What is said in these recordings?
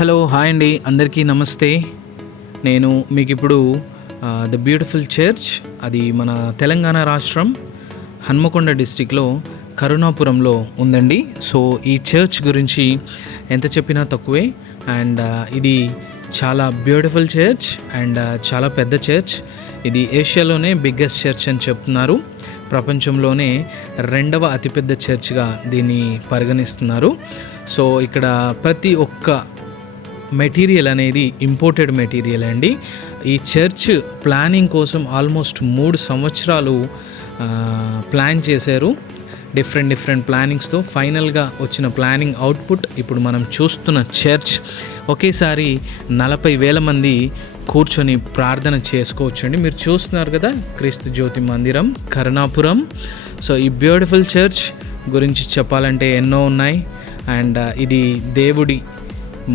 Hello hi అండి, అందరికీ నమస్తే. నేను మీకు ఇప్పుడు ద బ్యూటిఫుల్ చర్చ్, అది మన తెలంగాణ రాష్ట్రం హన్మకొండ డిస్టిక్లో కరుణాపురంలో ఉందండి. సో ఈ చర్చ్ గురించి ఎంత చెప్పినా తక్కువే. అండ్ ఇది చాలా బ్యూటిఫుల్ చర్చ్ అండ్ చాలా పెద్ద చర్చ్. ఇది ఏషియాలోనే బిగ్గెస్ట్ చర్చ్ అని చెప్తున్నారు. ప్రపంచంలోనే రెండవ అతిపెద్ద చర్చ్గా దీన్ని పరిగణిస్తున్నారు. సో ఇక్కడ ప్రతి ఒక్క మెటీరియల్ అనేది ఇంపోర్టెడ్ మెటీరియల్ అండి. ఈ చర్చ్ ప్లానింగ్ కోసం ఆల్మోస్ట్ 3 సంవత్సరాలు ప్లాన్ చేశారు. డిఫరెంట్ ప్లానింగ్స్తో ఫైనల్గా వచ్చిన ప్లానింగ్ అవుట్పుట్ ఇప్పుడు మనం చూస్తున్న చర్చ్. ఒకేసారి 40,000 మంది కూర్చొని ప్రార్థన చేసుకోవచ్చండి. మీరు చూస్తున్నారు కదా, క్రీస్తు జ్యోతి మందిరం కరుణాపురం. సో ఈ బ్యూటిఫుల్ చర్చ్ గురించి చెప్పాలంటే ఎన్నో ఉన్నాయి. అండ్ ఇది దేవుడి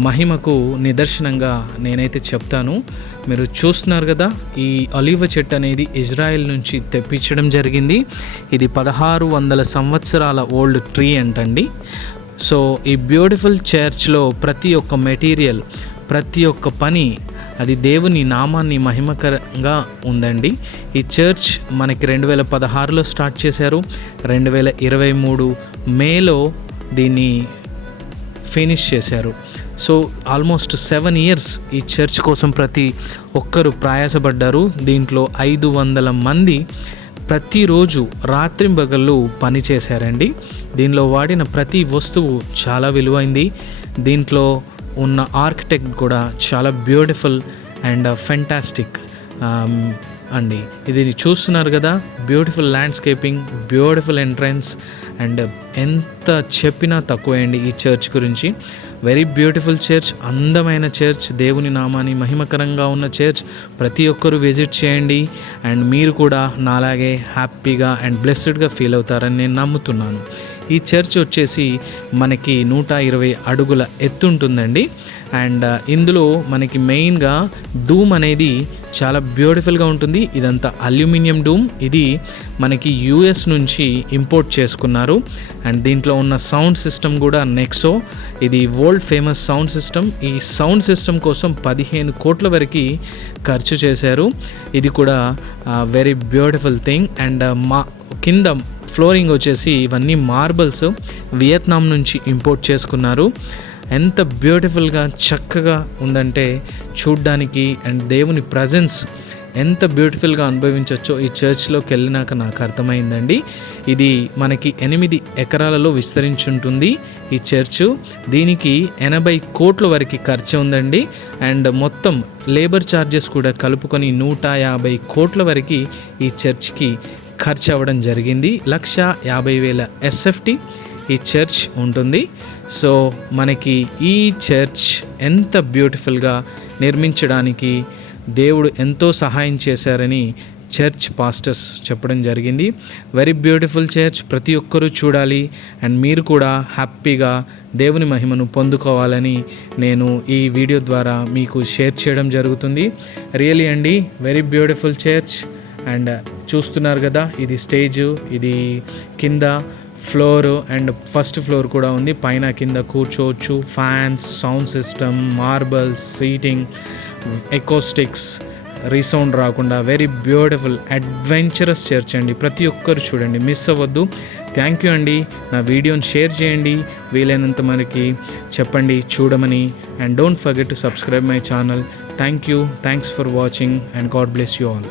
మహిమకు నిదర్శనంగా నేనైతే చెప్తాను. మీరు చూస్తున్నారు కదా, ఈ ఒలీవ చెట్టు అనేది ఇజ్రాయెల్ నుంచి తెప్పించడం జరిగింది. ఇది 1600 సంవత్సరాల ఓల్డ్ ట్రీ అంటండి. సో ఈ బ్యూటిఫుల్ చర్చ్లో ప్రతి ఒక్క మెటీరియల్, ప్రతి ఒక్క పని అది దేవుని నామాన్ని మహిమకరంగా ఉందండి. ఈ చర్చ్ మనకి 2016లో స్టార్ట్ చేశారు. 2023 మేలో దీన్ని ఫినిష్ చేశారు. సో ఆల్మోస్ట్ 7 years ఈ చర్చ్ కోసం ప్రతి ఒక్కరు ప్రయాసపడ్డారు. దీంట్లో 500 మంది ప్రతిరోజు రాత్రింబగళ్ళు పని చేశారండి. దీనిలో వాడిన ప్రతి వస్తువు చాలా విలువైంది. దీంట్లో ఉన్న ఆర్కిటెక్ట్ కూడా చాలా బ్యూటిఫుల్ అండ్ ఫెంటాస్టిక్ అండి. ఇది చూస్తున్నారు కదా, beautiful landscaping, beautiful entrance. And ఎంత చెప్పినా తక్కువే అండి ఈ చర్చ్ గురించి. వెరీ బ్యూటిఫుల్ చర్చ్, అందమైన చర్చ్, దేవుని నామాన్ని మహిమకరంగా ఉన్న చర్చ్. ప్రతి ఒక్కరూ విజిట్ చేయండి అండ్ మీరు కూడా నాలాగే హ్యాపీగా అండ్ బ్లెస్డ్గా ఫీల్ అవుతారని నేను నమ్ముతున్నాను. ఈ చర్చ్ వచ్చేసి మనకి 120 అడుగుల ఎత్తు ఉంటుందండి. అండ్ ఇందులో మనకి మెయిన్గా డూమ్ అనేది చాలా బ్యూటిఫుల్గా ఉంటుంది. ఇదంతా అల్యూమినియం డూమ్. ఇది మనకి US నుంచి ఇంపోర్ట్ చేసుకున్నారు. అండ్ దీంట్లో ఉన్న సౌండ్ సిస్టమ్ కూడా నెక్సో. ఇది వరల్డ్ ఫేమస్ సౌండ్ సిస్టమ్. ఈ సౌండ్ సిస్టమ్ కోసం 15 కోట్ల వరకు ఖర్చు చేశారు. ఇది కూడా వెరీ బ్యూటిఫుల్ థింగ్. అండ్ కింద ఫ్లోరింగ్ వచ్చేసి ఇవన్నీ మార్బల్స్ వియత్నాం నుంచి ఇంపోర్ట్ చేసుకున్నారు. ఎంత బ్యూటిఫుల్గా చక్కగా ఉందంటే చూడ్డానికి. అండ్ దేవుని ప్రజెన్స్ ఎంత బ్యూటిఫుల్గా అనుభవించవచ్చో ఈ చర్చ్లోకి వెళ్ళినాక నాకు అర్థమైందండి. ఇది మనకి 8 ఎకరాలలో విస్తరించుంటుంది ఈ చర్చు. దీనికి 80 కోట్ల వరకు ఖర్చు ఉందండి. అండ్ మొత్తం లేబర్ ఛార్జెస్ కూడా కలుపుకొని 150 కోట్ల వరకు ఈ చర్చ్కి ఖర్చు అవ్వడం జరిగింది. 150,000 SFT ఈ చర్చ్ ఉంటుంది. సో మనకి ఈ చర్చ్ ఎంత బ్యూటిఫుల్గా నిర్మించడానికి దేవుడు ఎంతో సహాయం చేశారని చర్చ్ పాస్టర్స్ చెప్పడం జరిగింది. వెరీ బ్యూటిఫుల్ చర్చ్, ప్రతి ఒక్కరూ చూడాలి. అండ్ మీరు కూడా హ్యాపీగా దేవుని మహిమను పొందుకోవాలని నేను ఈ వీడియో ద్వారా మీకు షేర్ చేయడం జరుగుతుంది. రియలీ అండి, వెరీ బ్యూటిఫుల్ చర్చ్. అండ్ చూస్తున్నారు కదా, ఇది స్టేజు, ఇది కింద ఫ్లోర్ అండ్ ఫస్ట్ ఫ్లోర్ కూడా ఉంది. పైన కింద కూర్చోవచ్చు. Fans, sound system, marbles, seating, acoustics, resound రాకుండా వెరీ బ్యూటిఫుల్ అడ్వెంచరస్ చర్చ్ అండి. ప్రతి ఒక్కరు చూడండి, మిస్ అవ్వద్దు. థ్యాంక్ యూ అండి. నా వీడియోని షేర్ చేయండి, వీలైనంత మనకి చెప్పండి చూడమని. And don't forget to subscribe my channel. Thank you, thanks for watching and God bless you all.